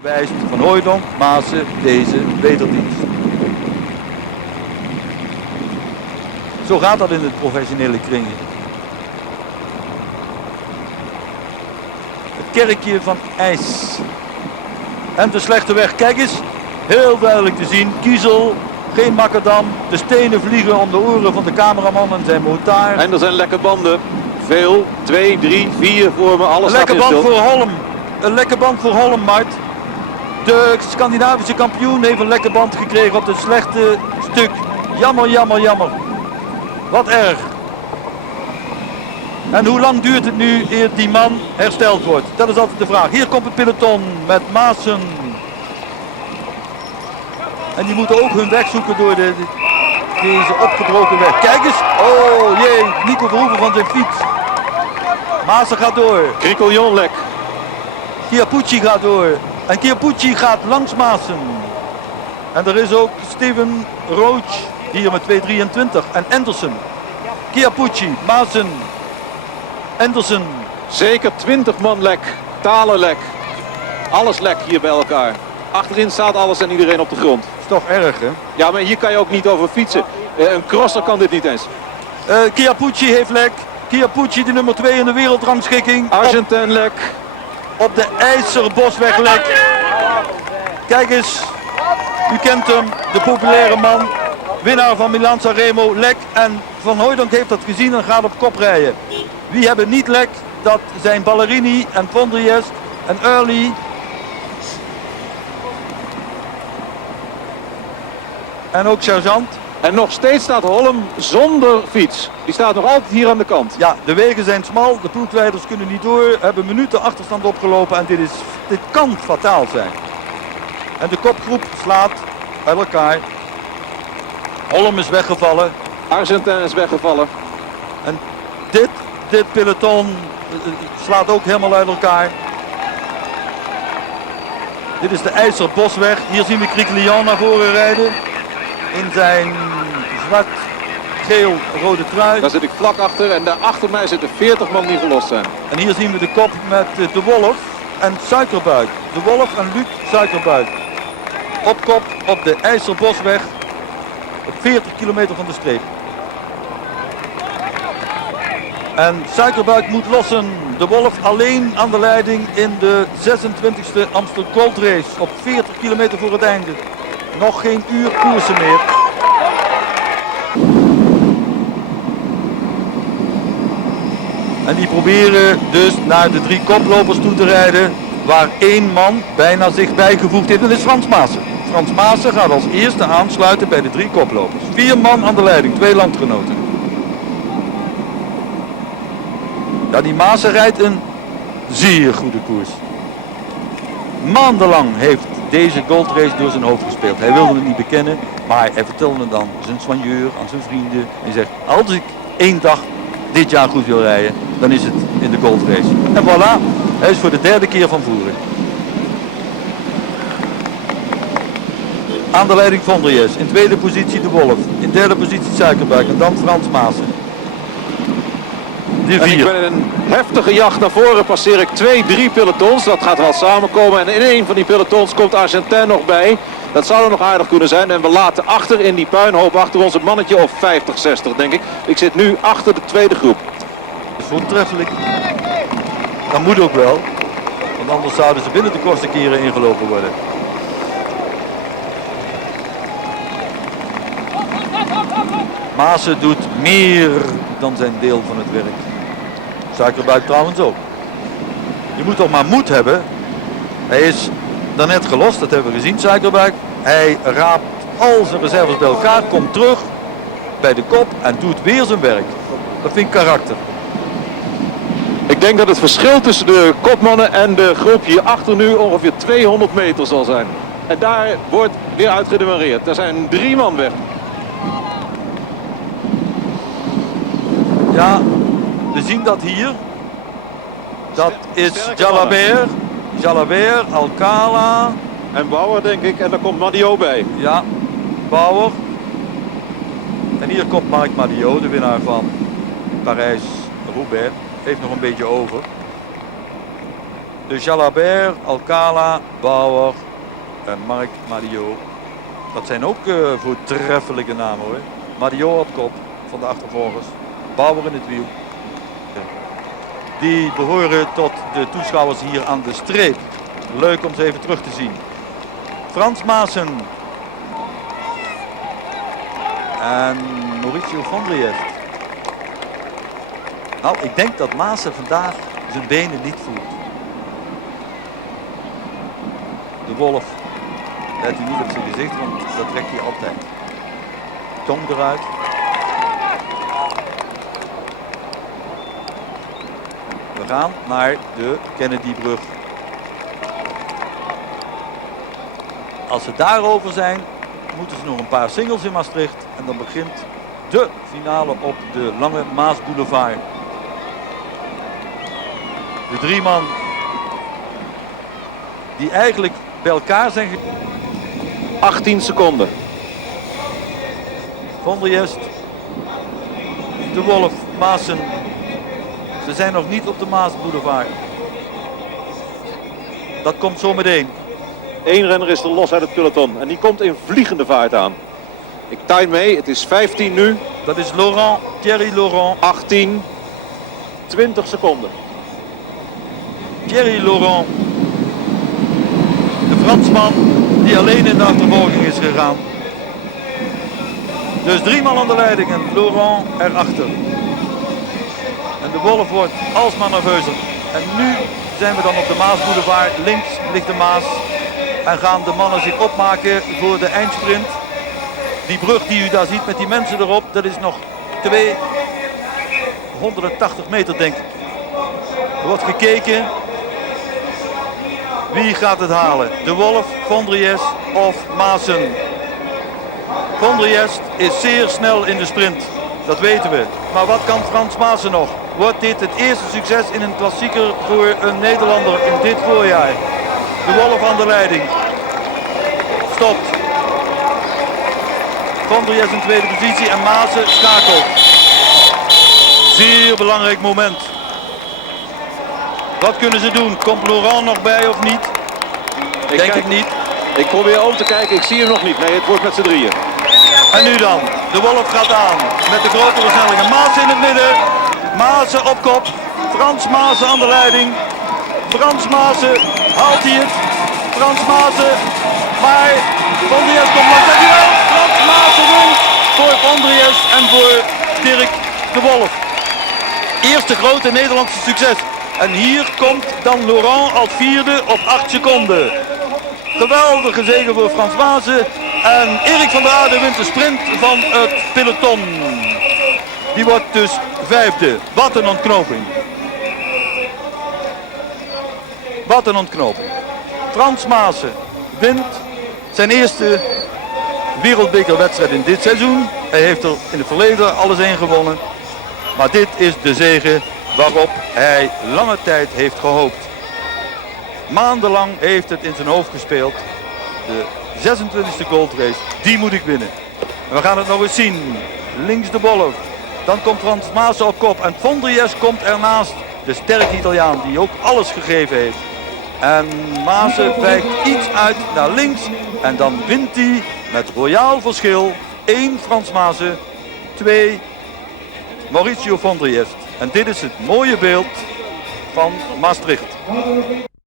Wijst Van Hooijdonk, Maassen, deze wederdienst. Zo gaat dat in het professionele kringen. Het kerkje van IJs. En de slechte weg, kijk eens, heel duidelijk te zien. Kiezel, geen makadam, de stenen vliegen om de oren van de cameraman en zijn motaar. En er zijn lekke banden. Veel, 2, 3, 4 voor me, alles Een lekke staat band hier voor stil. Holm. Een lekke band voor Holm, Mart. De Scandinavische kampioen heeft een lekke band gekregen op het slechte stuk. Jammer, jammer, jammer. Wat erg. En hoe lang duurt het nu eer die man hersteld wordt? Dat is altijd de vraag. Hier komt het peloton met Maassen. En die moeten ook hun weg zoeken door deze opgebroken weg. Kijk eens. Oh jee, Nico Verhoeven van zijn fiets. Maassen gaat door. Krikkeljonlek. Chiappucci gaat door. En Chiappucci gaat langs Maassen. En er is ook Steven Roach hier met 2:23. En Andersen. Chiappucci, Maassen. Andersen. Zeker 20 man lek. Talenlek. Alles lek hier bij elkaar. Achterin staat alles en iedereen op de grond. Is toch erg, hè? Ja, maar hier kan je ook niet over fietsen. Een crosser kan dit niet eens. Chiappucci heeft lek. Chiappucci de nummer 2 in de wereldrangschikking. Argentin lek. Op de IJzerbosweg lek. Kijk eens. U kent hem. De populaire man. Winnaar van Milan-San Remo. Lek. En Van Hooijdonk heeft dat gezien en gaat op kop rijden. Wie hebben niet lek? Dat zijn Ballerini en Vondriest en Early. En ook Sergeant. En nog steeds staat Holm zonder fiets. Die staat nog altijd hier aan de kant. Ja, de wegen zijn smal. De ploegleiders kunnen niet door. Hebben minuten achterstand opgelopen. En dit kan fataal zijn. En de kopgroep slaat uit elkaar. Holm is weggevallen. Argentin is weggevallen. En dit peloton slaat ook helemaal uit elkaar. Dit is de IJzerbosweg. Hier zien we Kriklian naar voren rijden. In zijn zwart-geel-rode trui. Daar zit ik vlak achter en daar achter mij zitten 40 man die verlost zijn. En hier zien we de kop met de Wolf en Suikerbuik. De Wolf en Luc Suikerbuik. Op kop op de IJzerbosweg. Op 40 kilometer van de streep. En Suikerbuik moet lossen. De Wolf alleen aan de leiding in de 26e Amstel Gold Race. Op 40 kilometer voor het einde. Nog geen uur koersen meer. En die proberen dus naar de 3 koplopers toe te rijden. Waar 1 man bijna zich bijgevoegd heeft. En dat is Frans Maassen. Frans Maassen gaat als eerste aansluiten bij de 3 koplopers. 4 man aan de leiding, 2 landgenoten. Ja, die Maassen rijdt een zeer goede koers. Maandenlang heeft deze goldrace door zijn hoofd gespeeld. Hij wilde het niet bekennen, maar hij vertelde het dan zijn soigneur, aan zijn vrienden. En zegt, als ik 1 dag dit jaar goed wil rijden, dan is het in de goldrace. En voilà, hij is voor de 3e keer van voren. Aan de leiding Vondriest, in 2e positie de Wolf, in 3e positie Suikerbuik en dan Frans Maassen. De En ik 4. ben in een heftige jacht naar voren, passeer ik 2, 3 pelotons. Dat gaat wel samenkomen en in een van die pelotons komt Argentin nog bij. Dat zou er nog aardig kunnen zijn en we laten achter in die puinhoop achter ons een mannetje of 50, 60 denk ik. Ik zit nu achter de 2e groep. Dat is voortreffelijk. Dat moet ook wel, want anders zouden ze binnen de kortste keren ingelopen worden. Maassen doet meer dan zijn deel van het werk. Suikerbuik trouwens ook. Je moet toch maar moed hebben. Hij is daarnet gelost, dat hebben we gezien, Suikerbuik. Hij raapt al zijn reserves bij elkaar, komt terug bij de kop en doet weer zijn werk. Dat vind ik karakter. Ik denk dat het verschil tussen de kopmannen en de groep hierachter nu ongeveer 200 meter zal zijn. En daar wordt weer uitgedemareerd. Er zijn 3 man weg. Ja, we zien dat hier. Dat is Jalabert, Alcala. En Bauer denk ik en daar komt Madio bij. Ja, Bauer. En hier komt Marc Madio, de winnaar van Parijs-Roubaix. Heeft nog een beetje over. De Jalabert, Alcala, Bauer en Marc Madio. Dat zijn ook voortreffelijke namen hoor. Madio op kop van de achtervolgers. Bauer in het wiel. Die behoren tot de toeschouwers hier aan de streep. Leuk om ze even terug te zien. Frans Maassen. En Mauricio Fondriest. Nou, ik denk dat Maassen vandaag zijn benen niet voelt. De Wolf. Let u niet op zijn gezicht, want dat trekt hij altijd. Tong eruit. We gaan naar de Kennedybrug. Als ze daarover zijn, moeten ze nog een paar singles in Maastricht. En dan begint de finale op de Lange Maasboulevard. De drie man die eigenlijk bij elkaar zijn. 18 seconden. Fondriest, de Wolf, Maassen. Ze zijn nog niet op de Maasboulevard. Dat komt zo meteen. Eén renner is er los uit het peloton en die komt in vliegende vaart aan. Ik time mee, het is 15 nu. Dat is Laurent, Thierry Laurent. 18, 20 seconden. Thierry Laurent. De Fransman die alleen in de achtervolging is gegaan. Dus drie man aan de leiding en Laurent erachter. En de Wolf wordt alsmaar nerveuzer. En nu zijn we dan op de Maasboulevard. Links ligt de Maas. En gaan de mannen zich opmaken voor de eindsprint. Die brug die u daar ziet met die mensen erop, dat is nog 280 meter denk ik. Er wordt gekeken. Wie gaat het halen? De Wolf, Fondriest of Maassen? Fondriest is zeer snel in de sprint. Dat weten we. Maar wat kan Frans Maassen nog? Wordt dit het eerste succes in een klassieker voor een Nederlander in dit voorjaar? De Wolf aan de leiding. Stopt. Fondriest in tweede positie en Maassen schakelt. Zeer belangrijk moment. Wat kunnen ze doen? Komt Laurent nog bij of niet? Denk ik niet. Ik probeer om te kijken, ik zie hem nog niet. Nee, het wordt met z'n drieën. En nu dan. De Wolf gaat aan. Met de grote versnellingen. Maassen in het midden. Maassen op kop. Frans Maassen aan de leiding. Frans Maassen haalt hij het. Frans Maassen. Maar Fondriest komt langs. Dankjewel. Frans Maassen wint voor Fondriest en voor Dirk de Wolf. Eerste grote Nederlandse succes. En hier komt dan Laurent als vierde op 8 seconden. Geweldige zege voor Frans Maassen. En Erik van der Aarde wint de sprint van het peloton. Die wordt dus vijfde. Wat een ontknoping. Wat een ontknoping. Frans Maassen wint zijn eerste wereldbekerwedstrijd in dit seizoen. Hij heeft er in het verleden alles in gewonnen. Maar dit is de zege waarop hij lange tijd heeft gehoopt. Maandenlang heeft het in zijn hoofd gespeeld. De 26e Gold Race, die moet ik winnen. En we gaan het nog eens zien. Links de Wolf. Dan komt Frans Maassen op kop. En Fondriest komt ernaast. De sterke Italiaan die ook alles gegeven heeft. En Maassen wijkt iets uit naar links. En dan wint hij met royaal verschil. 1 Frans Maassen. 2 Mauricio Fondriest. En dit is het mooie beeld van Maastricht.